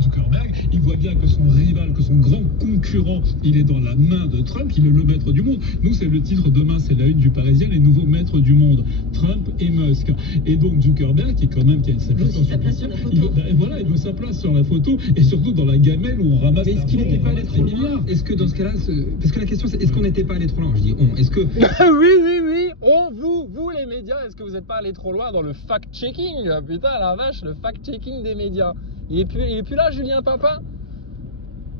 Zuckerberg, il voit bien que son rival, que son grand concurrent, il est dans la main de Trump, il est le maître du monde. Nous, c'est le titre demain, c'est la une du Parisien, les nouveaux maîtres du monde, Trump et Musk. Et donc Zuckerberg, qui est quand même qui a sa place sur la photo, voilà, il veut sa place sur la photo et surtout dans la gamelle où on ramasse. Mais est-ce qu'il n'était pas allé trop loin? Est-ce que dans ce cas-là, parce que la question c'est, est-ce qu'on n'était pas allé trop loin? Je dis on, est-ce que... oui, vous les médias, est-ce que vous n'êtes pas allé trop loin dans le fact-checking? Putain la vache, le fact-checking des médias. Il est plus là, Julien Papin?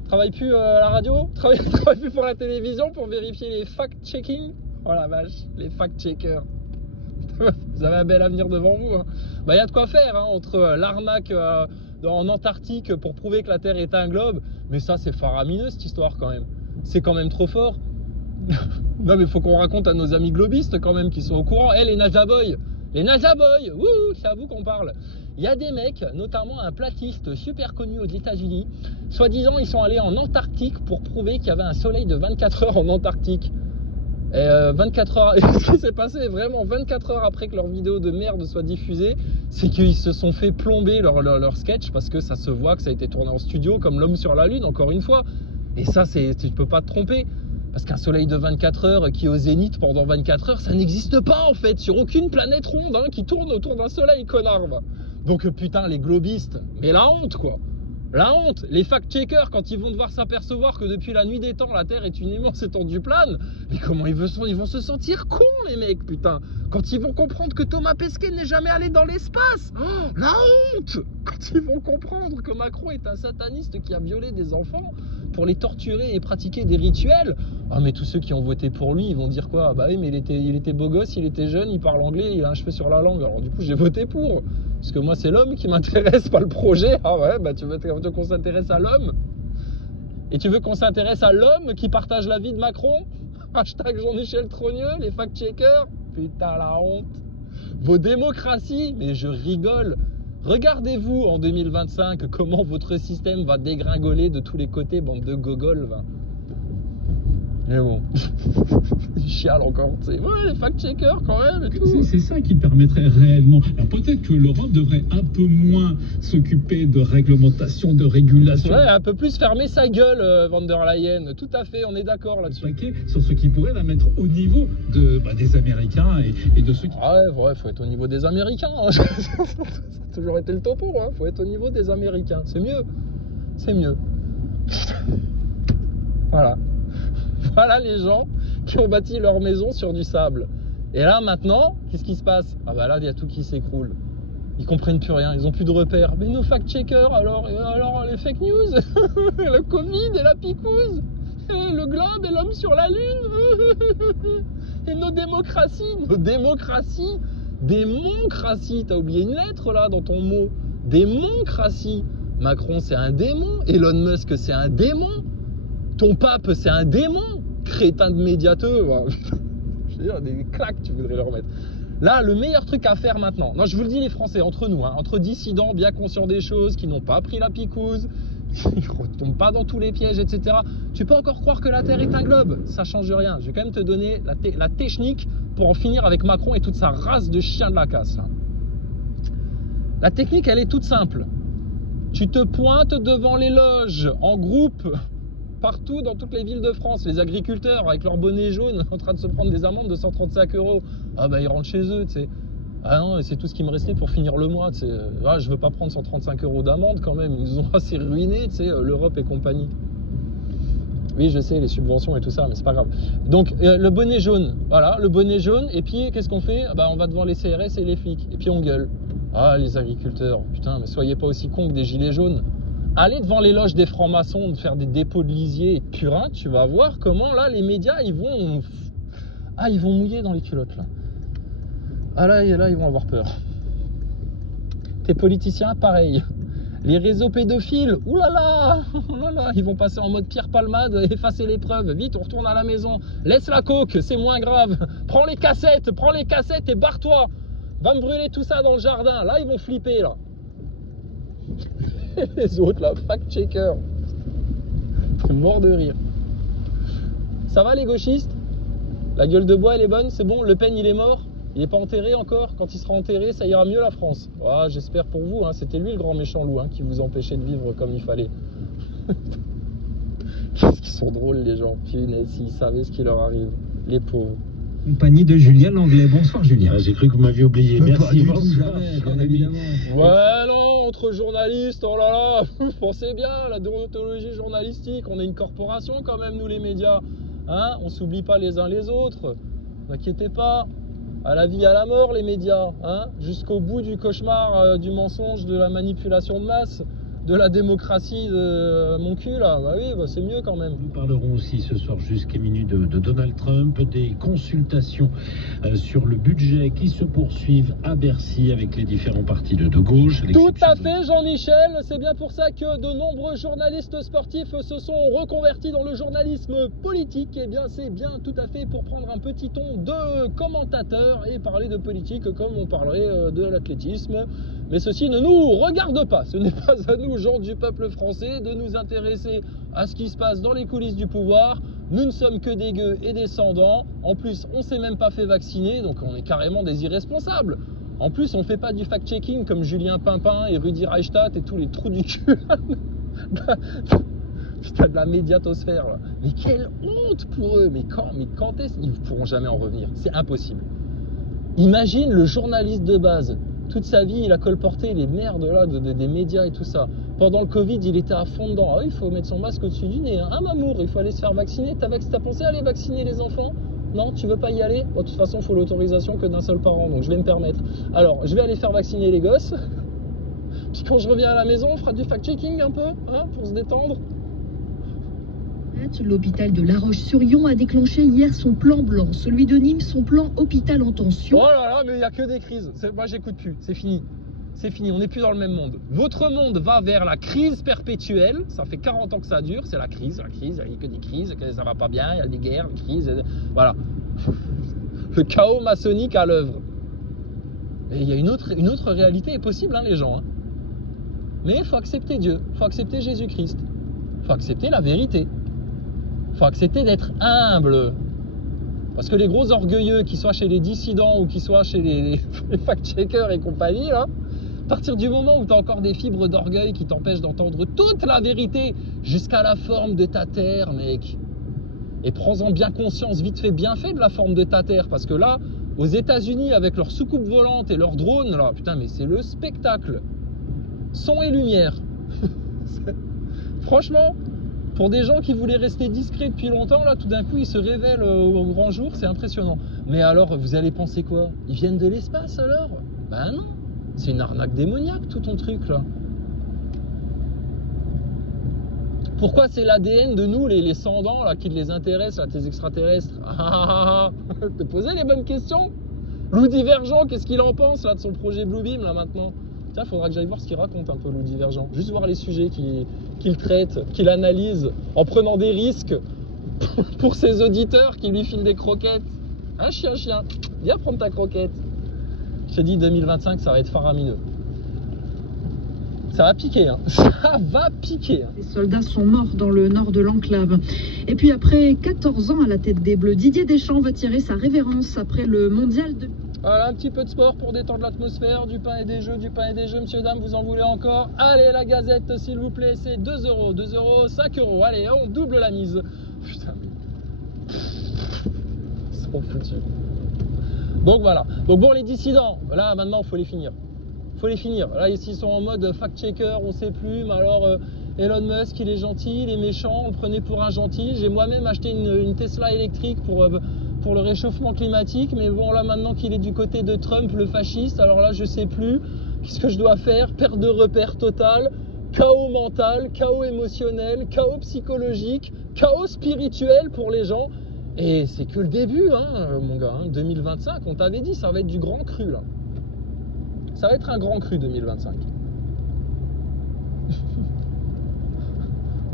Travaille plus à la radio? Travaille plus pour la télévision pour vérifier les fact-checking? Oh la vache, les fact-checkers. Vous avez un bel avenir devant vous. Hein. Bah, y a de quoi faire hein, entre l'arnaque en Antarctique pour prouver que la Terre est un globe. Mais ça, c'est faramineux cette histoire quand même. C'est quand même trop fort. Non, mais faut qu'on raconte à nos amis globistes quand même qui sont au courant. Les Naja Boys, wouh, c'est à vous qu'on parle. Il y a des mecs, notamment un platiste super connu aux États-Unis. Soi-disant, ils sont allés en Antarctique pour prouver qu'il y avait un soleil de 24 heures en Antarctique. Et 24 heures, et ce qui s'est passé vraiment 24 heures après que leur vidéo de merde soit diffusée, c'est qu'ils se sont fait plomber leur sketch parce que ça se voit que ça a été tourné en studio comme l'homme sur la lune, encore une fois. Et ça, tu peux pas te tromper. Parce qu'un soleil de 24 heures qui est au zénith pendant 24 heures, ça n'existe pas en fait sur aucune planète ronde hein, qui tourne autour d'un soleil, connard. Donc putain, les globistes, mais la honte quoi. La honte, les fact-checkers, quand ils vont devoir s'apercevoir que depuis la nuit des temps, la Terre est une immense étendue plane, mais comment ils vont se sentir cons, les mecs, putain. Quand ils vont comprendre que Thomas Pesquet n'est jamais allé dans l'espace, oh, la honte. Quand ils vont comprendre que Macron est un sataniste qui a violé des enfants pour les torturer et pratiquer des rituels. Ah mais tous ceux qui ont voté pour lui, ils vont dire quoi? Bah oui, mais il était beau gosse, il était jeune, il parle anglais, il a un cheveu sur la langue. Alors du coup, j'ai voté pour. Parce que moi, c'est l'homme qui m'intéresse, pas le projet. Ah ouais, bah tu veux qu'on s'intéresse à l'homme? Et tu veux qu'on s'intéresse à l'homme qui partage la vie de Macron? Hashtag Jean-Michel Trogneux, les fact-checkers. Putain, la honte. Vos démocraties, mais je rigole. Regardez-vous en 2025 comment votre système va dégringoler de tous les côtés, bande de gogoles. Mais bon, il chiale encore, tu sais. Ouais, les fact-checkers quand même et tout. C'est ça qui permettrait réellement. Alors peut-être que l'Europe devrait un peu moins s'occuper de réglementation, de régulation. Ouais, un peu plus fermer sa gueule, Van der Leyen. Tout à fait, on est d'accord là-dessus. Sur ce qui pourrait la mettre au niveau des Américains et de ceux qui... Ah ouais, faut être au niveau des Américains. Hein. Ça a toujours été le topo, hein. Faut être au niveau des Américains. C'est mieux. C'est mieux. Voilà. Voilà les gens qui ont bâti leur maison sur du sable. Et là maintenant, qu'est-ce qui se passe? Ah bah là, il y a tout qui s'écroule. Ils comprennent plus rien, ils ont plus de repères. Mais nos fact-checkers, alors les fake news, le Covid et la picouse, et le globe et l'homme sur la lune, et nos démocraties, démocratie, t'as oublié une lettre là dans ton mot. Démocratie. Macron c'est un démon, Elon Musk c'est un démon. Ton pape, c'est un démon, crétin de médiateur. Je veux dire, des claques, tu voudrais leur mettre. Là, le meilleur truc à faire maintenant, non, je vous le dis les Français, entre nous, hein, entre dissidents bien conscients des choses, qui n'ont pas pris la picouse, qui ne tombent pas dans tous les pièges, etc. Tu peux encore croire que la Terre est un globe, ça change rien. Je vais quand même te donner la technique pour en finir avec Macron et toute sa race de chiens de la casse. Là. La technique, elle est toute simple. Tu te pointes devant les loges, en groupe, partout dans toutes les villes de France, les agriculteurs avec leur bonnet jaune en train de se prendre des amendes de 135 €. Ah bah ils rentrent chez eux, tu sais. Ah non, c'est tout ce qui me restait pour finir le mois, tu sais. Ah, je veux pas prendre 135 € d'amende quand même, ils nous ont assez ruinés, tu sais, l'Europe et compagnie. Oui, je sais, les subventions et tout ça, mais c'est pas grave. Donc, le bonnet jaune, voilà, le bonnet jaune, et puis qu'est-ce qu'on fait? Bah, on va devant les CRS et les flics, et puis on gueule. Ah, les agriculteurs, putain, mais soyez pas aussi cons que des gilets jaunes. Allez devant les loges des francs-maçons, de faire des dépôts de lisier et de purin, tu vas voir comment là les médias ils vont mouiller dans les culottes là. Ah là ils vont avoir peur. Tes politiciens pareil. Les réseaux pédophiles, oulala, ils vont passer en mode Pierre Palmade, effacer les preuves, vite on retourne à la maison, laisse la coke, c'est moins grave, prends les cassettes et barre-toi, va me brûler tout ça dans le jardin, là ils vont flipper là. Les autres là, fact-checker. Mort de rire. Ça va les gauchistes? La gueule de bois elle est bonne, c'est bon? Le Pen il est mort? Il n'est pas enterré encore. Quand il sera enterré, ça ira mieux la France. Ah, j'espère pour vous, hein. C'était lui le grand méchant loup, hein, qui vous empêchait de vivre comme il fallait. Qu'est-ce qu'ils sont drôles les gens. Punaise, s'ils savaient ce qui leur arrive. Les pauvres. Compagnie de Julien Langlais. Bonsoir Julien. Ah, j'ai cru que vous m'aviez oublié. Merci. Pas du tout, jamais, bien évidemment. Ouais, non, entre journalistes, oh là là, vous pensez bien, la déontologie journalistique, on est une corporation quand même, nous les médias. Hein, on s'oublie pas les uns les autres. N'inquiétez pas. À la vie, à la mort, les médias. Hein, jusqu'au bout du cauchemar, du mensonge, de la manipulation de masse, de la démocratie de mon cul, là. Bah oui, bah c'est mieux quand même. Nous parlerons aussi ce soir jusqu'à minuit de Donald Trump, des consultations sur le budget qui se poursuivent à Bercy avec les différents partis de gauche. Tout à fait, Jean-Michel. C'est bien pour ça que de nombreux journalistes sportifs se sont reconvertis dans le journalisme politique. Eh bien, c'est bien tout à fait pour prendre un petit ton de commentateur et parler de politique comme on parlerait de l'athlétisme. Mais ceci ne nous regarde pas. Ce n'est pas à nous, gens du peuple français, de nous intéresser à ce qui se passe dans les coulisses du pouvoir. Nous ne sommes que des gueux et descendants. En plus, on ne s'est même pas fait vacciner, donc on est carrément des irresponsables. En plus, on ne fait pas du fact-checking comme Julien Pimpin et Rudi Reichstadt et tous les trous du cul. Putain, de la médiatosphère, là. Mais quelle honte pour eux. Mais quand est-ce qu'ils ne pourront jamais en revenir? C'est impossible. Imagine le journaliste de base. Toute sa vie, il a colporté les merdes là, des médias et tout ça. Pendant le Covid, il était à fond dedans. Ah oui, il faut mettre son masque au-dessus du nez. Hein. Ah, Mamour, il faut aller se faire vacciner. T'as pensé à aller vacciner les enfants? Non, tu veux pas y aller? Bon, de toute façon, il faut l'autorisation que d'un seul parent, donc je vais me permettre. Alors, je vais aller faire vacciner les gosses. Puis quand je reviens à la maison, on fera du fact-checking un peu, hein, pour se détendre. L'hôpital de La Roche-sur-Yon a déclenché hier son plan blanc, celui de Nîmes son plan hôpital en tension. Oh là là, mais il n'y a que des crises. Moi, j'écoute plus. C'est fini. C'est fini. On n'est plus dans le même monde. Votre monde va vers la crise perpétuelle. Ça fait 40 ans que ça dure. C'est la crise. Il n'y a que des crises. Ça va pas bien. Il y a des guerres, des crises. Voilà. Le chaos maçonnique à l'œuvre. Et il y a une autre réalité est possible, hein, les gens. Hein. Mais il faut accepter Dieu. Il faut accepter Jésus-Christ. Il faut accepter la vérité. Il faut accepter d'être humble. Parce que les gros orgueilleux, qu'ils soient chez les dissidents ou qu'ils soient chez les fact-checkers et compagnie, là, à partir du moment où tu as encore des fibres d'orgueil qui t'empêchent d'entendre toute la vérité jusqu'à la forme de ta terre, mec. Et prends-en bien conscience, vite fait, bien fait de la forme de ta terre. Parce que là, aux États-Unis, avec leurs soucoupes volantes et leurs drones, là, putain, mais c'est le spectacle. Son et lumière. Franchement, pour des gens qui voulaient rester discrets depuis longtemps, là, tout d'un coup, ils se révèlent au grand jour, c'est impressionnant. Mais alors, vous allez penser quoi? Ils viennent de l'espace, alors? Ben non, c'est une arnaque démoniaque, tout ton truc, là. Pourquoi c'est l'ADN de nous, les sans-dents, là, qui les intéresse, là, tes extraterrestres? Te poser les bonnes questions? Loup Divergent, qu'est-ce qu'il en pense, là, de son projet Bluebeam, là, maintenant? Tiens, il faudra que j'aille voir ce qu'il raconte un peu, Loup Divergent. Juste voir les sujets qu'il traite, qu'il analyse, en prenant des risques pour ses auditeurs qui lui filent des croquettes. Un chien, viens prendre ta croquette. Je te dis, 2025, ça va être faramineux. Ça va piquer, hein. Ça va piquer. Hein. Les soldats sont morts dans le nord de l'enclave. Et puis après 14 ans à la tête des Bleus, Didier Deschamps va tirer sa révérence après le mondial de... Voilà, un petit peu de sport pour détendre l'atmosphère, du pain et des jeux, messieurs, dames, vous en voulez encore? Allez, la gazette, s'il vous plaît, c'est 2 €, 2 €, 5 €, allez, on double la mise. Putain, mais... Ils sont foutus. Donc voilà, donc bon, les dissidents, là, maintenant, il faut les finir. Là, ici, ils sont en mode fact-checker, on sait plus, mais alors... Elon Musk, il est gentil, il est méchant, on le prenait pour un gentil. J'ai moi-même acheté une Tesla électrique pour le réchauffement climatique, mais bon, là maintenant qu'il est du côté de Trump, le fasciste, alors là je sais plus, qu'est-ce que je dois faire? Perte de repère totale, chaos mental, chaos émotionnel, chaos psychologique, chaos spirituel pour les gens, et c'est que le début, hein, mon gars, hein, 2025, on t'avait dit, ça va être du grand cru, là. Ça va être un grand cru 2025.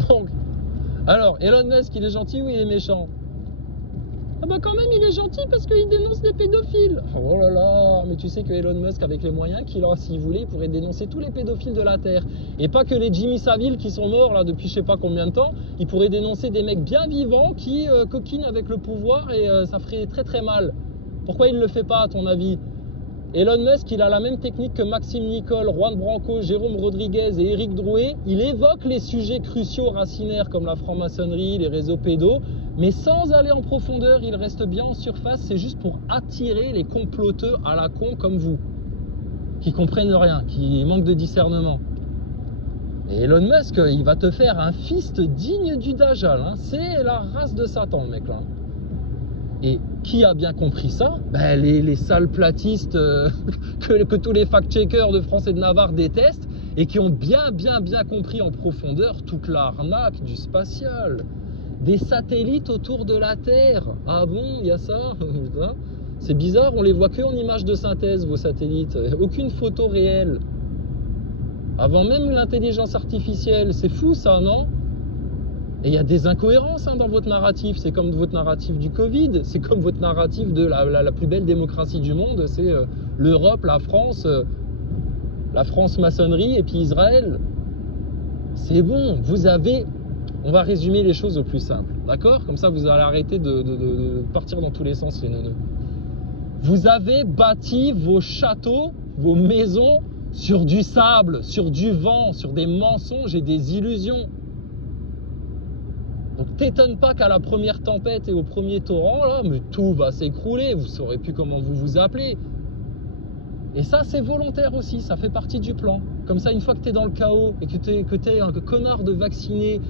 Donc, alors, Elon Musk, il est gentil ou il est méchant? Ah bah quand même, il est gentil parce qu'il dénonce des pédophiles. Oh là là, mais tu sais que Elon Musk, avec les moyens qu'il a, s'il voulait, il pourrait dénoncer tous les pédophiles de la Terre. Et pas que les Jimmy Savile qui sont morts là depuis je sais pas combien de temps, il pourrait dénoncer des mecs bien vivants qui coquinent avec le pouvoir et ça ferait très très mal. Pourquoi il ne le fait pas, à ton avis? Elon Musk, il a la même technique que Maxime Nicole, Juan Branco, Jérôme Rodriguez et Éric Drouet. Il évoque les sujets cruciaux racinaires comme la franc-maçonnerie, les réseaux pédos, mais sans aller en profondeur, il reste bien en surface. C'est juste pour attirer les comploteux à la con comme vous, qui comprennent rien, qui manquent de discernement. Et Elon Musk, il va te faire un fist digne du Dajjal. Hein. C'est la race de Satan, le mec là. Et qui a bien compris ça? Ben, les sales platistes que tous les fact-checkers de France et de Navarre détestent et qui ont bien compris en profondeur toute l'arnaque du spatial. Des satellites autour de la Terre. Ah bon, il y a ça? C'est bizarre, on les voit que en images de synthèse, vos satellites. Aucune photo réelle. Avant même l'intelligence artificielle. C'est fou ça, non? Et il y a des incohérences dans votre narratif. C'est comme votre narratif du Covid, c'est comme votre narratif de la plus belle démocratie du monde, c'est l'Europe, la France maçonnerie et puis Israël. C'est bon, vous avez... On va résumer les choses au plus simple, d'accord? Comme ça, vous allez arrêter de partir dans tous les sens, les neuneux. Vous avez bâti vos châteaux, vos maisons sur du sable, sur du vent, sur des mensonges et des illusions. Donc t'étonne pas qu'à la première tempête et au premier torrent, là, mais tout va s'écrouler, vous saurez plus comment vous vous appelez. Et ça, c'est volontaire aussi, ça fait partie du plan. Comme ça, une fois que t'es dans le chaos et que t'es un connard de vacciné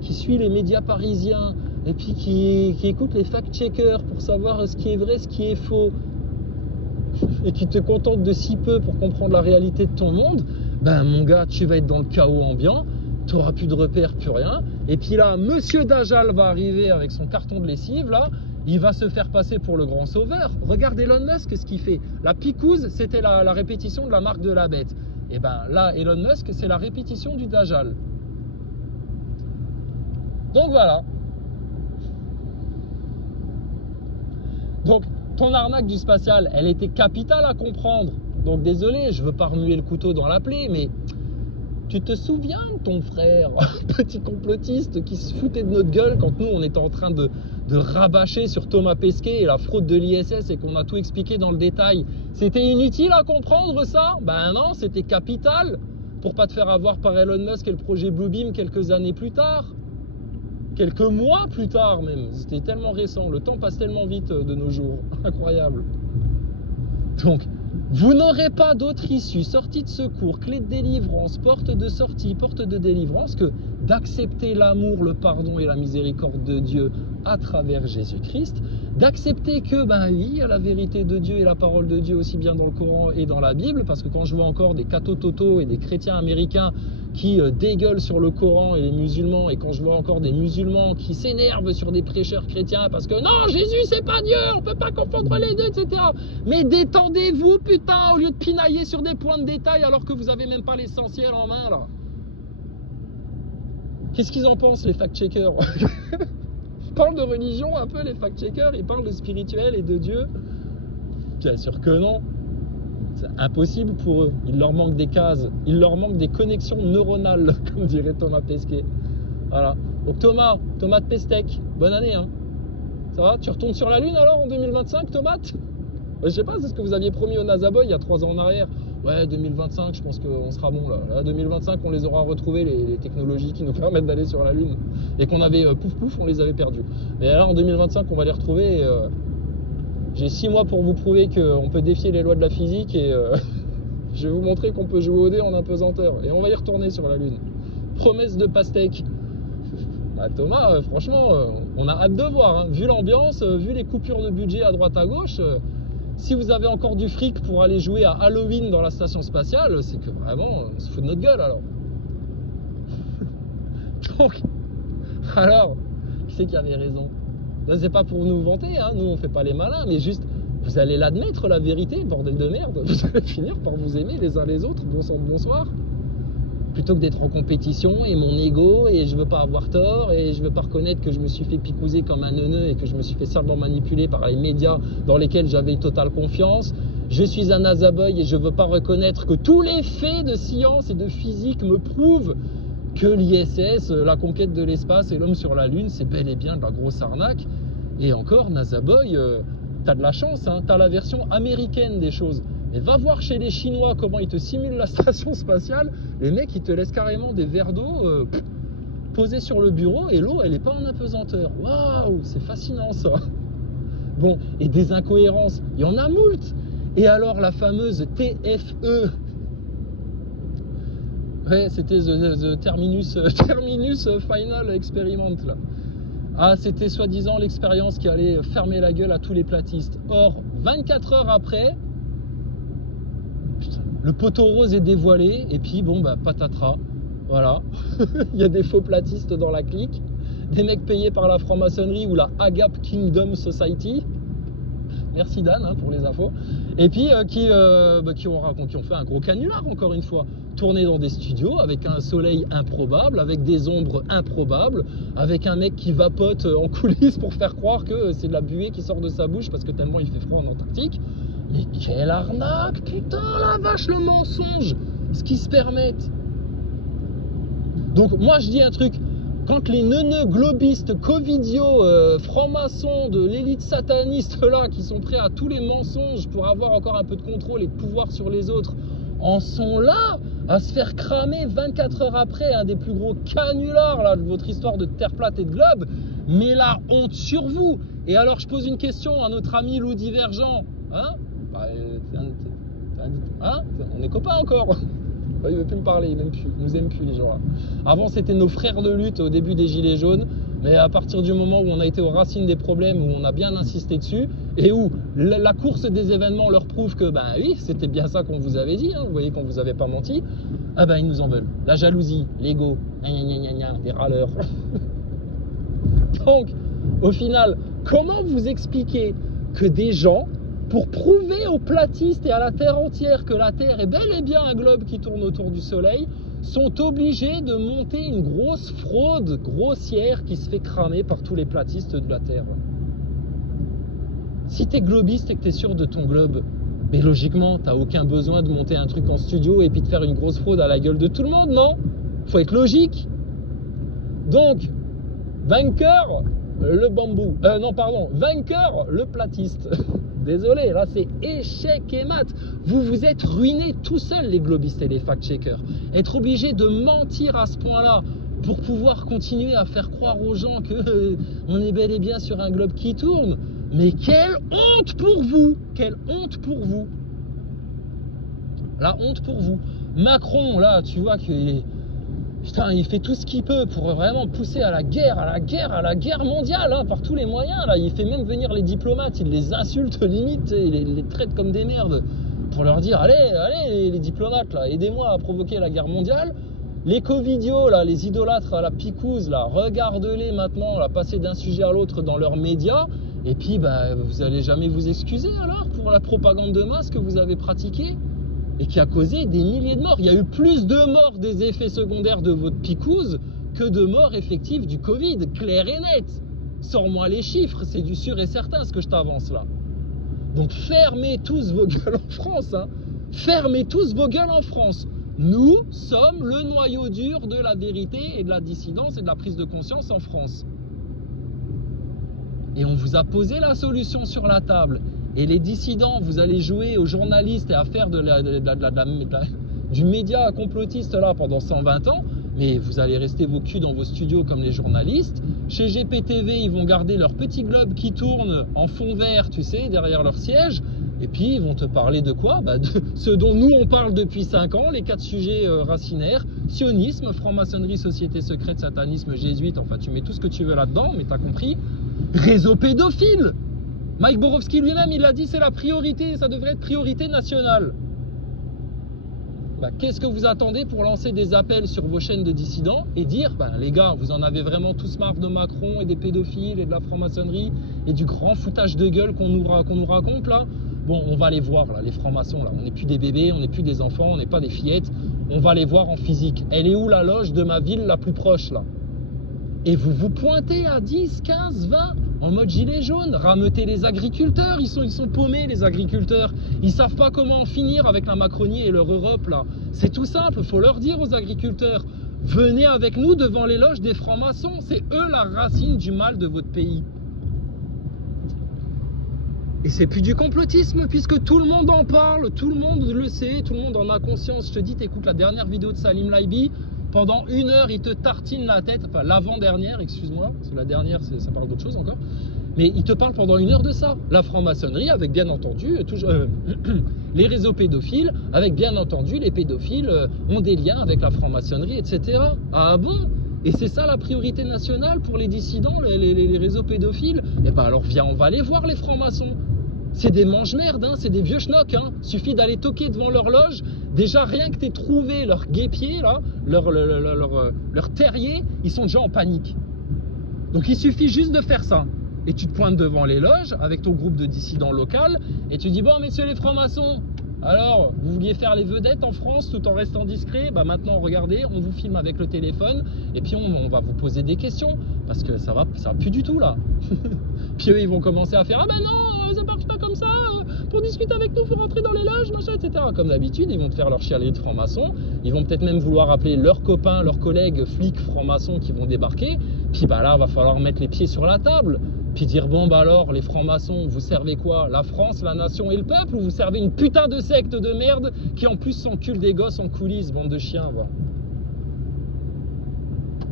qui suit les médias parisiens et puis qui écoute les fact-checkers pour savoir ce qui est vrai, ce qui est faux, et qui te contente de si peu pour comprendre la réalité de ton monde, ben mon gars, tu vas être dans le chaos ambiant. Tu n'auras plus de repères, plus rien. Et puis là, Monsieur Dajjal va arriver avec son carton de lessive, là. Il va se faire passer pour le grand sauveur. Regarde Elon Musk, ce qu'il fait. La picouse, c'était la répétition de la marque de la bête. Et ben là, Elon Musk, c'est la répétition du Dajjal. Donc voilà. Donc, ton arnaque du spatial, elle était capitale à comprendre. Donc désolé, je veux pas remuer le couteau dans la plaie, mais... Tu te souviens de ton frère, petit complotiste qui se foutait de notre gueule quand nous on était en train de rabâcher sur Thomas Pesquet et la fraude de l'ISS et qu'on a tout expliqué dans le détail. C'était inutile à comprendre ça? Ben non, c'était capital pour pas te faire avoir par Elon Musk et le projet Bluebeam quelques années plus tard. Quelques mois plus tard même. C'était tellement récent, le temps passe tellement vite de nos jours. Incroyable. Donc... Vous n'aurez pas d'autre issue, sortie de secours, clé de délivrance, porte de sortie, porte de délivrance que d'accepter l'amour, le pardon et la miséricorde de Dieu à travers Jésus-Christ, d'accepter que, ben oui, il y a la vérité de Dieu et la parole de Dieu aussi bien dans le Coran et dans la Bible, parce que quand je vois encore des cathos-totos et des chrétiens américains qui dégueulent sur le Coran et les musulmans, et quand je vois encore des musulmans qui s'énervent sur des prêcheurs chrétiens parce que non, Jésus c'est pas Dieu, on peut pas confondre les deux, etc. Mais détendez-vous, putain, au lieu de pinailler sur des points de détail alors que vous avez même pas l'essentiel en main, là. Qu'est-ce qu'ils en pensent, les fact-checkers? Ils parlent de religion un peu, les fact-checkers, ils parlent de spirituel et de Dieu. Bien sûr que non. C'est impossible pour eux. Il leur manque des cases. Il leur manque des connexions neuronales, comme dirait Thomas Pesquet. Voilà. Donc Thomas de Pestec, bonne année. Hein. Ça va? Tu retournes sur la Lune alors en 2025, Tomate? Je sais pas, c'est ce que vous aviez promis au NASA Boy il y a 3 ans en arrière. Ouais, 2025, je pense qu'on sera bon là. Là, 2025, on les aura retrouvés, les technologies qui nous permettent d'aller sur la Lune. Et qu'on avait pouf, on les avait perdus. Mais là, en 2025, on va les retrouver et... J'ai 6 mois pour vous prouver qu'on peut défier les lois de la physique et je vais vous montrer qu'on peut jouer au dé en apesanteur. Et on va y retourner sur la Lune. Promesse de pastèque. Bah, Thomas, franchement, on a hâte de voir. Hein. Vu l'ambiance, vu les coupures de budget à droite à gauche, si vous avez encore du fric pour aller jouer à Halloween dans la station spatiale, c'est que vraiment, on se fout de notre gueule alors. Donc, alors, qui c'est qui avait raison? C'est pas pour nous vanter, hein. Nous on fait pas les malins, mais juste, vous allez l'admettre la vérité, bordel de merde, vous allez finir par vous aimer les uns les autres, bon sang de bonsoir. Plutôt que d'être en compétition et mon ego et je veux pas avoir tort et je veux pas reconnaître que je me suis fait picouser comme un neuneu et que je me suis fait salement manipuler par les médias dans lesquels j'avais totale confiance. Je suis un NASA-boy et je veux pas reconnaître que tous les faits de science et de physique me prouvent que l'ISS, la conquête de l'espace et l'homme sur la Lune, c'est bel et bien de la grosse arnaque. Et encore, NASA Boy, t'as de la chance, hein, t'as la version américaine des choses. Mais va voir chez les Chinois comment ils te simulent la station spatiale. Les mecs, ils te laissent carrément des verres d'eau posés sur le bureau et l'eau, elle n'est pas en apesanteur. Waouh, c'est fascinant ça. Bon, et des incohérences, il y en a moult. Et alors la fameuse TFE. Ouais, c'était the Terminus Final Experiment là. Ah, c'était soi-disant l'expérience qui allait fermer la gueule à tous les platistes. Or, 24 heures après, putain, le poteau rose est dévoilé et puis bon bah patatras. Voilà, il y a des faux platistes dans la clique, des mecs payés par la franc-maçonnerie ou la Agap Kingdom Society. Merci Dan hein, pour les infos. Et puis qui ont fait un gros canular encore une fois. Tourné dans des studios avec un soleil improbable, avec des ombres improbables, avec un mec qui vapote en coulisses pour faire croire que c'est de la buée qui sort de sa bouche parce que tellement il fait froid en Antarctique. Mais quelle arnaque, putain la vache, le mensonge, ce qu'ils se permettent. Donc moi je dis un truc, quand les neuneux globistes, covidios, francs-maçons de l'élite sataniste là, qui sont prêts à tous les mensonges pour avoir encore un peu de contrôle et de pouvoir sur les autres, en sont là à se faire cramer 24 heures après un des plus gros canulars là, de votre histoire de terre plate et de globe, mais la honte sur vous. Et alors je pose une question à notre ami Loup Divergent, hein, on est copains encore. Il ne veut plus me parler, il nous aime plus les gens là. Avant c'était nos frères de lutte au début des Gilets jaunes, mais à partir du moment où on a été aux racines des problèmes, où on a bien insisté dessus, et où la course des événements leur prouve que, ben oui, c'était bien ça qu'on vous avait dit, hein, vous voyez qu'on vous avait pas menti, ah ben ils nous en veulent. La jalousie, l'ego, des râleurs. Donc, au final, comment vous expliquer que des gens, pour prouver aux platistes et à la Terre entière que la Terre est bel et bien un globe qui tourne autour du Soleil, sont obligés de monter une grosse fraude grossière qui se fait cramer par tous les platistes de la Terre. Si t'es globiste et que t'es sûr de ton globe, mais logiquement, t'as aucun besoin de monter un truc en studio et puis de faire une grosse fraude à la gueule de tout le monde, non? Faut être logique. Donc, vainqueur, le bambou. Vainqueur, le platiste. Désolé, là c'est échec et mat. Vous vous êtes ruinés tout seuls les globistes et les fact-checkers. Être obligé de mentir à ce point-là pour pouvoir continuer à faire croire aux gens que on est bel et bien sur un globe qui tourne. Mais quelle honte pour vous! Quelle honte pour vous! La honte pour vous. Macron, là, tu vois qu'il est... Putain, il fait tout ce qu'il peut pour vraiment pousser à la guerre mondiale, hein, par tous les moyens. Là. Il fait même venir les diplomates, il les insulte limite, il les traite comme des merdes pour leur dire allez les diplomates, là, aidez-moi à provoquer la guerre mondiale. Les covidios, là, les idolâtres à la picouse, là, regardez-les maintenant, là, passer d'un sujet à l'autre dans leurs médias. Et puis, bah, vous n'allez jamais vous excuser alors pour la propagande de masse que vous avez pratiquée et qui a causé des milliers de morts. Il y a eu plus de morts des effets secondaires de votre picouse que de morts effectives du Covid, clair et net. Sors-moi les chiffres, c'est du sûr et certain ce que je t'avance là. Donc fermez tous vos gueules en France, hein. Fermez tous vos gueules en France. Nous sommes le noyau dur de la vérité et de la dissidence et de la prise de conscience en France. Et on vous a posé la solution sur la table. Et les dissidents, vous allez jouer aux journalistes et à faire du média complotiste là pendant 120 ans, mais vous allez rester vos culs dans vos studios comme les journalistes. Chez GPTV, ils vont garder leur petit globe qui tourne en fond vert, tu sais, derrière leur siège. Et puis, ils vont te parler de quoi? Bah, de ce dont nous, on parle depuis 5 ans, les 4 sujets racinaires, sionisme, franc-maçonnerie, société secrète, satanisme, jésuite, enfin, tu mets tout ce que tu veux là-dedans, mais t'as compris. Réseau pédophile. Mike Borowski lui-même, il l'a dit, c'est la priorité, ça devrait être priorité nationale. Bah, qu'est-ce que vous attendez pour lancer des appels sur vos chaînes de dissidents et dire, bah, les gars, vous en avez vraiment tous marre de Macron et des pédophiles et de la franc-maçonnerie et du grand foutage de gueule qu'on nous raconte là? Bon, on va les voir là, les francs-maçons là. On n'est plus des bébés, on n'est plus des enfants, on n'est pas des fillettes. On va les voir en physique. Elle est où la loge de ma ville la plus proche là? Et vous vous pointez à 10, 15, 20 en mode gilet jaune, rameutez les agriculteurs, ils sont paumés les agriculteurs, ils savent pas comment en finir avec la Macronie et leur Europe là. C'est tout simple, il faut leur dire aux agriculteurs, venez avec nous devant les loges des francs-maçons, c'est eux la racine du mal de votre pays. Et c'est plus du complotisme, puisque tout le monde en parle, tout le monde le sait, tout le monde en a conscience. Je te dis, t'écoutes la dernière vidéo de Salim Laibi, pendant 1 heure, il te tartine la tête, enfin l'avant-dernière, excuse-moi, parce que la dernière, ça parle d'autre chose encore. Mais il te parle pendant 1 heure de ça. La franc-maçonnerie, avec bien entendu, les réseaux pédophiles, avec bien entendu, les pédophiles ont des liens avec la franc-maçonnerie, etc. Ah bon? Et c'est ça la priorité nationale pour les dissidents, les réseaux pédophiles? Eh ben alors viens, on va aller voir les francs-maçons. C'est des mange-merde, hein, c'est des vieux schnocks. Hein. Suffit d'aller toquer devant leur loge. Déjà, rien que t'aies trouvé leur guépier, là, leur terrier, ils sont déjà en panique. Donc il suffit juste de faire ça. Et tu te pointes devant les loges avec ton groupe de dissidents local et tu dis, bon messieurs les francs-maçons, alors vous vouliez faire les vedettes en France tout en restant discret, bah maintenant regardez, on vous filme avec le téléphone et puis on va vous poser des questions parce que ça va plus du tout là. Puis eux ils vont commencer à faire, ah ben non, ça marche pas comme ça, pour discuter avec nous, il faut rentrer dans les loges, machin, etc. Comme d'habitude, ils vont te faire leur chialer de francs-maçons, ils vont peut-être même vouloir appeler leurs copains, leurs collègues flics francs-maçons qui vont débarquer, puis bah là, va falloir mettre les pieds sur la table. Puis dire, bon bah alors, les francs-maçons, vous servez quoi? La France, la nation et le peuple? Ou vous servez une putain de secte de merde qui en plus s'encule des gosses en coulisses, bande de chiens, va.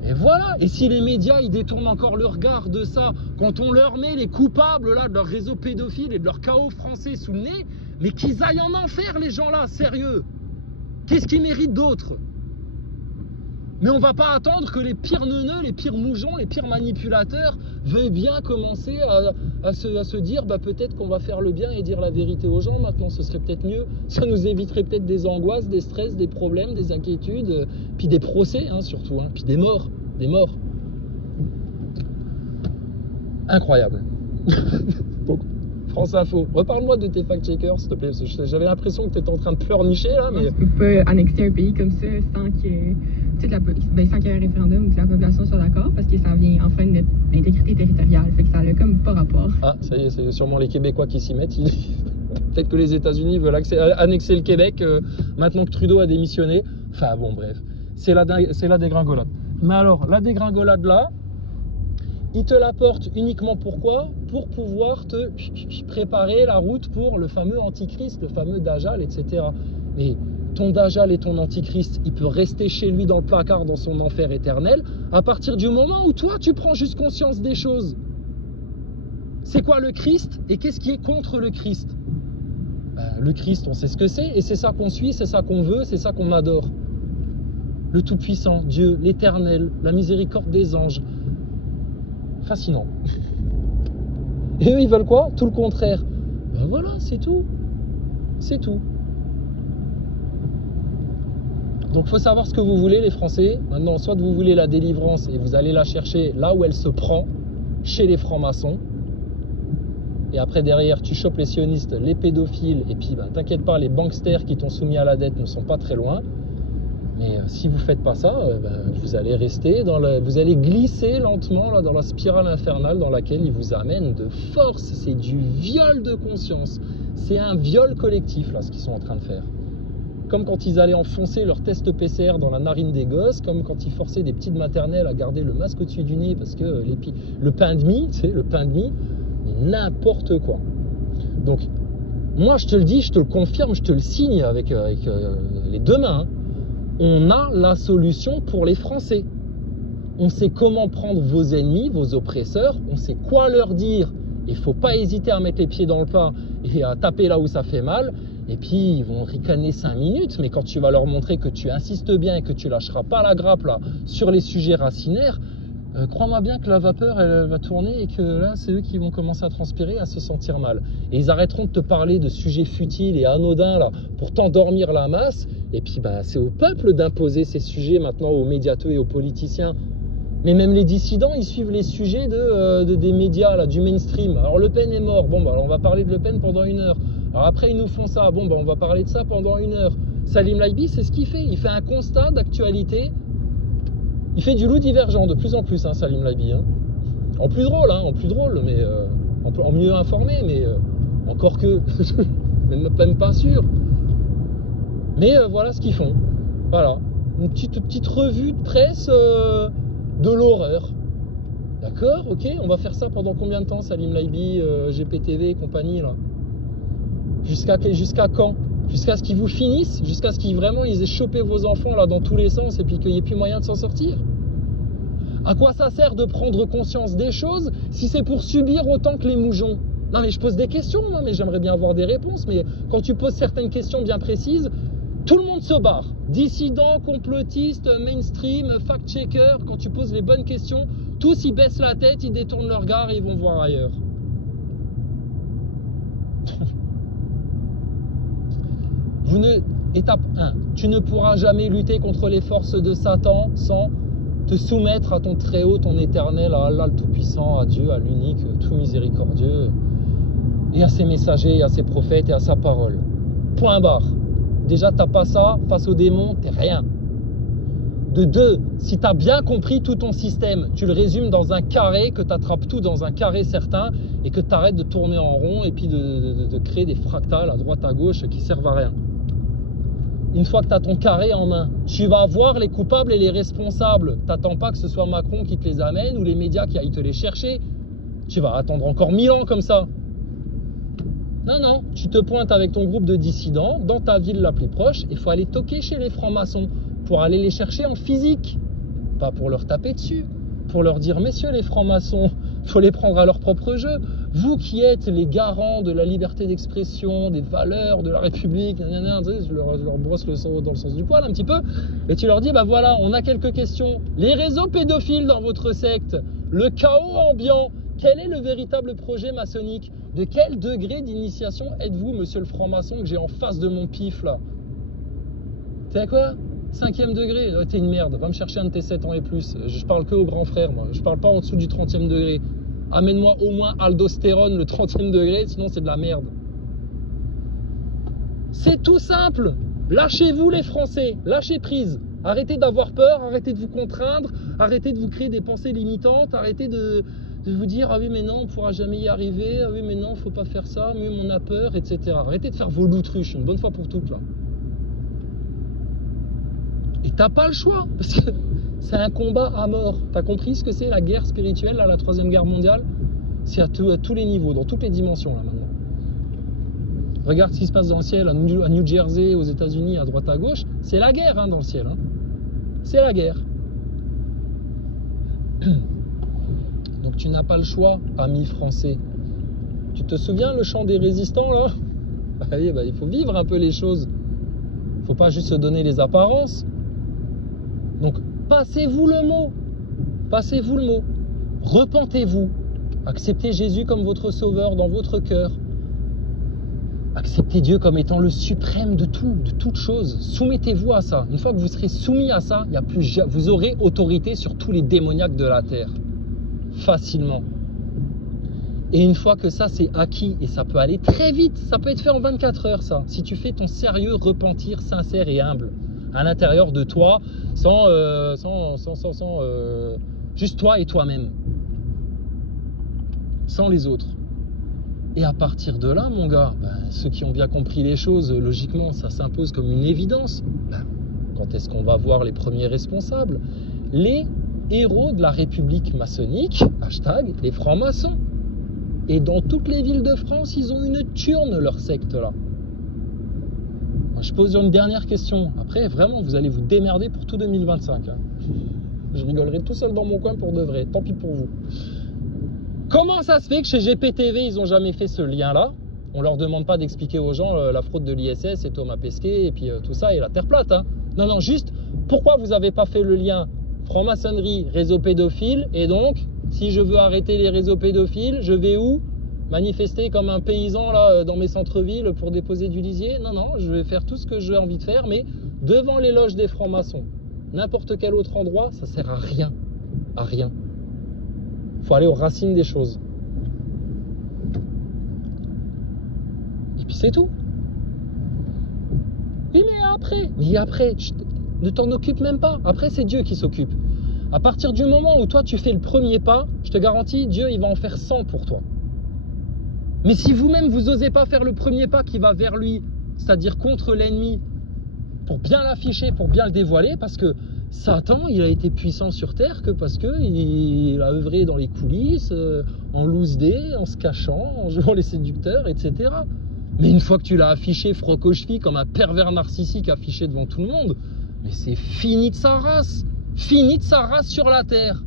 Et voilà. Et si les médias, ils détournent encore le regard de ça, quand on leur met les coupables là de leur réseau pédophile et de leur chaos français sous le nez, mais qu'ils aillent en enfer les gens là, sérieux. Qu'est-ce qu'ils méritent d'autre? Mais on va pas attendre que les pires neuneux, les pires moujons, les pires manipulateurs veuillent bien commencer à se dire bah peut-être qu'on va faire le bien et dire la vérité aux gens maintenant, ce serait peut-être mieux. Ça nous éviterait peut-être des angoisses, des stress, des problèmes, des inquiétudes, puis des procès hein, surtout, hein, puis des morts. Incroyable. Donc, France Info, reparle-moi de tes fact-checkers s'il te plaît, j'avais l'impression que tu étais en train de pleurnicher là. Mais... Tu peux pas annexer un pays comme ça sans que... sans qu'il y ait un référendum ou que la population soit d'accord, parce que ça vient enfreindre notre intégrité territoriale. Fait que ça a comme pas rapport. Ah, ça y est, c'est sûrement les Québécois qui s'y mettent. Peut-être que les États-Unis veulent annexer le Québec maintenant que Trudeau a démissionné. Enfin bon, bref, c'est la dégringolade. Mais alors, la dégringolade là, ils te l'apportent uniquement pourquoi? Pour pouvoir te préparer la route pour le fameux antichrist, le fameux Dajjal, etc. Mais ton Dajjal et ton antichrist, il peut rester chez lui dans le placard, dans son enfer éternel, à partir du moment où toi, tu prends juste conscience des choses. C'est quoi le Christ et qu'est-ce qui est contre le Christ? Le Christ, on sait ce que c'est et c'est ça qu'on suit, c'est ça qu'on veut, c'est ça qu'on adore. Le Tout-Puissant, Dieu, l'Éternel, la miséricorde des anges. Fascinant. Et eux, ils veulent quoi? Tout le contraire. Ben voilà, c'est tout. C'est tout. Donc, il faut savoir ce que vous voulez, les Français. Maintenant, soit vous voulez la délivrance et vous allez la chercher là où elle se prend, chez les francs-maçons. Et après, derrière, tu chopes les sionistes, les pédophiles. Et puis, ben, t'inquiète pas, les banksters qui t'ont soumis à la dette ne sont pas très loin. Mais si vous ne faites pas ça, ben, vous allez rester vous allez glisser lentement là, dans la spirale infernale dans laquelle ils vous amènent de force. C'est du viol de conscience. C'est un viol collectif, là, ce qu'ils sont en train de faire. Comme quand ils allaient enfoncer leur test PCR dans la narine des gosses, comme quand ils forçaient des petites maternelles à garder le masque au-dessus du nez parce que le pain de mie, tu sais, le pain de mie, n'importe quoi. Donc, moi, je te le dis, je te le confirme, je te le signe avec les deux mains. Hein. On a la solution pour les Français. On sait comment prendre vos ennemis, vos oppresseurs, on sait quoi leur dire. Il ne faut pas hésiter à mettre les pieds dans le plat et à taper là où ça fait mal. Et puis, ils vont ricaner 5 minutes, mais quand tu vas leur montrer que tu insistes bien et que tu lâcheras pas la grappe là, sur les sujets racinaires, crois-moi bien que la vapeur, elle va tourner et que là, c'est eux qui vont commencer à transpirer, à se sentir mal. Et ils arrêteront de te parler de sujets futiles et anodins là, pour t'endormir la masse. Et puis, bah, c'est au peuple d'imposer ces sujets maintenant aux médiateurs et aux politiciens. Mais même les dissidents, ils suivent les sujets des médias, là, du mainstream. Alors, Le Pen est mort. Bon, bah, alors on va parler de Le Pen pendant 1 heure. Alors après, ils nous font ça. Bon, bah, on va parler de ça pendant 1 heure. Salim Laibi, c'est ce qu'il fait. Il fait un constat d'actualité. Il fait du loup divergent de plus en plus, hein, Salim Laibi. Hein. En plus drôle, mais en mieux informé, mais encore que, même pas sûr. Mais voilà ce qu'ils font. Voilà, une petite revue de presse de l'horreur. D'accord, ok, on va faire ça pendant combien de temps, Salim Laibi, GPTV et compagnie, là? Jusqu'à quand? Jusqu'à ce qu'ils vous finissent? Jusqu'à ce qu'ils vraiment ils aient chopé vos enfants là dans tous les sens et puis qu'il n'y ait plus moyen de s'en sortir? À quoi ça sert de prendre conscience des choses si c'est pour subir autant que les moujons? Non mais je pose des questions, moi, mais j'aimerais bien avoir des réponses. Mais quand tu poses certaines questions bien précises, tout le monde se barre. Dissidents, complotistes, mainstream, fact-checker, quand tu poses les bonnes questions, tous ils baissent la tête, ils détournent leur regard et ils vont voir ailleurs. Étape 1, tu ne pourras jamais lutter contre les forces de Satan sans te soumettre à ton Très-Haut, ton Éternel, à Allah le Tout-Puissant, à Dieu, à l'unique, tout miséricordieux, et à ses messagers, et à ses prophètes, et à sa parole. Point barre. Déjà, t'as pas ça, face aux démons, t'es rien. De 2, si tu as bien compris tout ton système, tu le résumes dans un carré, que tu attrapes tout dans un carré certain, et que tu arrêtes de tourner en rond, et puis de créer des fractales à droite, à gauche, qui servent à rien. Une fois que tu as ton carré en main, tu vas voir les coupables et les responsables. T'attends pas que ce soit Macron qui te les amène ou les médias qui aillent te les chercher. Tu vas attendre encore 1000 ans comme ça. Non, non, tu te pointes avec ton groupe de dissidents dans ta ville la plus proche. Il faut aller toquer chez les francs-maçons pour aller les chercher en physique. Pas pour leur taper dessus, pour leur dire « Messieurs les francs-maçons, il faut les prendre à leur propre jeu. Vous qui êtes les garants de la liberté d'expression, des valeurs de la République, je leur brosse le sang dans le sens du poil un petit peu, et tu leur dis, bah voilà, on a quelques questions. Les réseaux pédophiles dans votre secte, le chaos ambiant, quel est le véritable projet maçonnique? De quel degré d'initiation êtes-vous, monsieur le franc-maçon, que j'ai en face de mon pif, là? Tu sais quoi? 5e degré, t'es une merde, va me chercher un de tes 7 ans et plus. Je parle que au grand frère, moi. Je parle pas en dessous du 30e degré. Amène-moi au moins aldostérone, le 30e degré, sinon c'est de la merde. C'est tout simple. Lâchez-vous les Français, lâchez prise. Arrêtez d'avoir peur, arrêtez de vous contraindre, arrêtez de vous créer des pensées limitantes, arrêtez de vous dire « Ah oui mais non, on ne pourra jamais y arriver, ah oui mais non, il ne faut pas faire ça, mais on a peur, etc. » Arrêtez de faire vos loutruches une bonne fois pour toutes là. Et t'as pas le choix, parce que c'est un combat à mort. T'as compris ce que c'est la guerre spirituelle, là, la 3e guerre mondiale? C'est à tous les niveaux, dans toutes les dimensions, là, maintenant. Regarde ce qui se passe dans le ciel, à New Jersey, aux États-Unis, à droite, à gauche. C'est la guerre, hein, dans le ciel. Hein. C'est la guerre. Donc tu n'as pas le choix, ami français. Tu te souviens le chant des résistants, là? Allez, bah, il faut vivre un peu les choses. Il ne faut pas juste se donner les apparences. Donc, passez-vous le mot. Passez-vous le mot. Repentez-vous. Acceptez Jésus comme votre sauveur dans votre cœur. Acceptez Dieu comme étant le suprême de tout, de toute chose. Soumettez-vous à ça. Une fois que vous serez soumis à ça, vous aurez autorité sur tous les démoniaques de la terre. Facilement. Et une fois que ça c'est acquis, et ça peut aller très vite, ça peut être fait en 24 heures ça, si tu fais ton sérieux repentir sincère et humble à l'intérieur de toi, juste toi et toi-même, sans les autres. Et à partir de là, mon gars, ceux qui ont bien compris les choses, logiquement, ça s'impose comme une évidence. Quand est-ce qu'on va voir les premiers responsables? Les héros de la République maçonnique, hashtag les francs-maçons. Et dans toutes les villes de France, ils ont une turne, leur secte là. Je pose une dernière question. Après, vraiment, vous allez vous démerder pour tout 2025. Hein. Je rigolerai tout seul dans mon coin pour de vrai. Tant pis pour vous. Comment ça se fait que chez GPTV, ils n'ont jamais fait ce lien-là? On leur demande pas d'expliquer aux gens la fraude de l'ISS et Thomas Pesquet et puis tout ça et la Terre plate. Hein. Non, non, juste, pourquoi vous n'avez pas fait le lien franc-maçonnerie, réseau pédophile? Et donc, si je veux arrêter les réseaux pédophiles, je vais où? Manifester comme un paysan là dans mes centres-villes pour déposer du lisier? Non, non, je vais faire tout ce que j'ai envie de faire, mais devant les loges des francs-maçons. N'importe quel autre endroit, ça sert à rien. À rien. Il faut aller aux racines des choses. Et puis c'est tout. Oui, mais après, ne t'en occupe même pas. Après, c'est Dieu qui s'occupe. À partir du moment où toi, tu fais le premier pas, je te garantis, Dieu, il va en faire 100 pour toi. Mais si vous-même, vous n'osez pas faire le premier pas qui va vers lui, c'est-à-dire contre l'ennemi, pour bien l'afficher, pour bien le dévoiler, parce que Satan, il a été puissant sur terre que parce qu'il a œuvré dans les coulisses, en loose day, en se cachant, en jouant les séducteurs, etc. Mais une fois que tu l'as affiché froc aux chevilles comme un pervers narcissique affiché devant tout le monde, mais c'est fini de sa race sur la terre.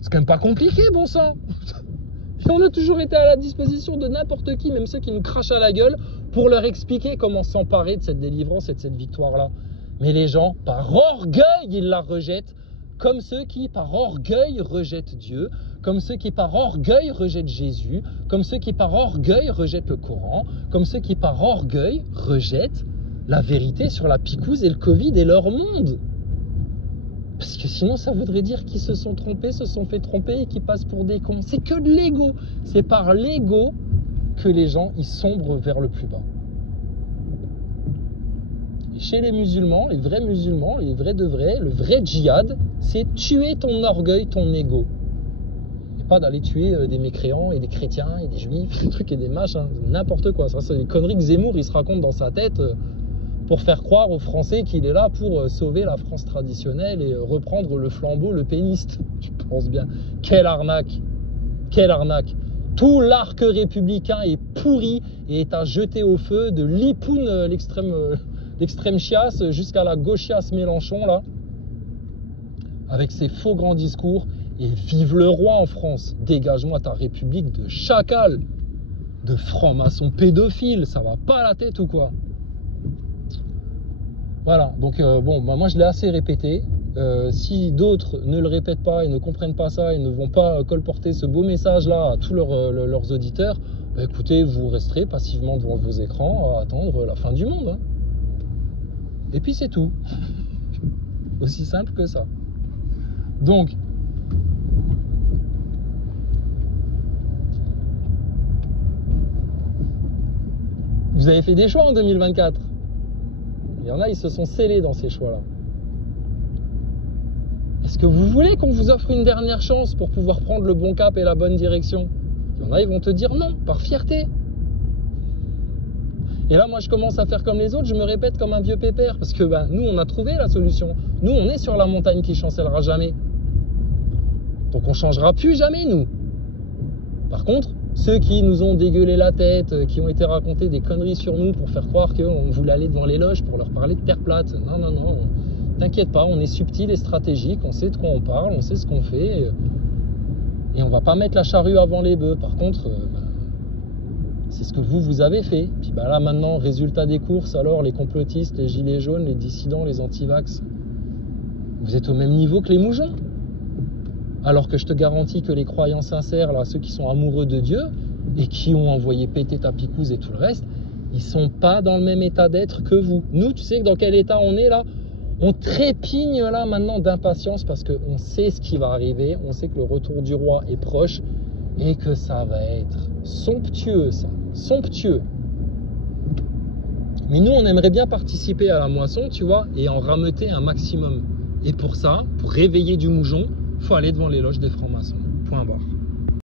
C'est quand même pas compliqué, bon sang. Et on a toujours été à la disposition de n'importe qui, même ceux qui nous crachent à la gueule, pour leur expliquer comment s'emparer de cette délivrance et de cette victoire-là. Mais les gens, par orgueil, ils la rejettent, comme ceux qui, par orgueil, rejettent Dieu, comme ceux qui, par orgueil, rejettent Jésus, comme ceux qui, par orgueil, rejettent le Coran, comme ceux qui, par orgueil, rejettent la vérité sur la picouse et le Covid et leur monde. Parce que sinon, ça voudrait dire qu'ils se sont trompés, se sont fait tromper et qu'ils passent pour des cons. C'est que de l'ego. C'est par l'ego que les gens, ils sombrent vers le plus bas. Chez les musulmans, les vrais de vrais, le vrai djihad, c'est tuer ton orgueil, ton ego. Et pas d'aller tuer des mécréants et des chrétiens et des juifs, des trucs et des machins, n'importe quoi. Ça, c'est des conneries que Zemmour, il se raconte dans sa tête pour faire croire aux Français qu'il est là pour sauver la France traditionnelle et reprendre le flambeau, le péniste. Tu penses bien. Quelle arnaque. Quelle arnaque. Tout l'arc républicain est pourri et est à jeter au feu de l'Ipoun, l'extrême chiasse jusqu'à la gauchiasse Mélenchon là, avec ses faux grands discours. Et vive le roi en France. Dégage-moi ta république de chacal, de franc-maçon pédophile. Ça va pas à la tête ou quoi? Voilà, donc bon, bah, moi je l'ai assez répété. Si d'autres ne le répètent pas et ne comprennent pas ça et ne vont pas colporter ce beau message là à tous leurs auditeurs, bah, écoutez, vous resterez passivement devant vos écrans à attendre la fin du monde, hein. Et puis c'est tout. Aussi simple que ça. Donc, vous avez fait des choix en 2024. Il y en a, ils se sont scellés dans ces choix-là. Est-ce que vous voulez qu'on vous offre une dernière chance pour pouvoir prendre le bon cap et la bonne direction? Il y en a, ils vont te dire non, par fierté. Et là, moi, je commence à faire comme les autres, je me répète comme un vieux pépère, parce que ben, nous, on a trouvé la solution. Nous, on est sur la montagne qui chancellera jamais. Donc, on changera plus jamais, nous. Par contre, ceux qui nous ont dégueulé la tête, qui ont été racontés des conneries sur nous pour faire croire qu'on voulait aller devant les loges pour leur parler de terre plate. Non, non, non. T'inquiète pas, on est subtil et stratégique, on sait de quoi on parle, on sait ce qu'on fait. Et on va pas mettre la charrue avant les bœufs. Par contre... c'est ce que vous avez fait. Puis bah là maintenant, résultat des courses, alors les complotistes, les gilets jaunes, les dissidents, les antivax, vous êtes au même niveau que les moujons. Alors que je te garantis que les croyants sincères, là, ceux qui sont amoureux de Dieu et qui ont envoyé péter ta picouse et tout le reste, ils sont pas dans le même état d'être que vous. Nous, tu sais dans quel état on est là? On trépigne là maintenant d'impatience parce qu'on sait ce qui va arriver, on sait que le retour du roi est proche et que ça va être somptueux, ça. Somptueux. Mais nous, on aimerait bien participer à la moisson, tu vois, et en rameuter un maximum. Et pour ça, pour réveiller du moujon, il faut aller devant les loges des francs-maçons. Point barre.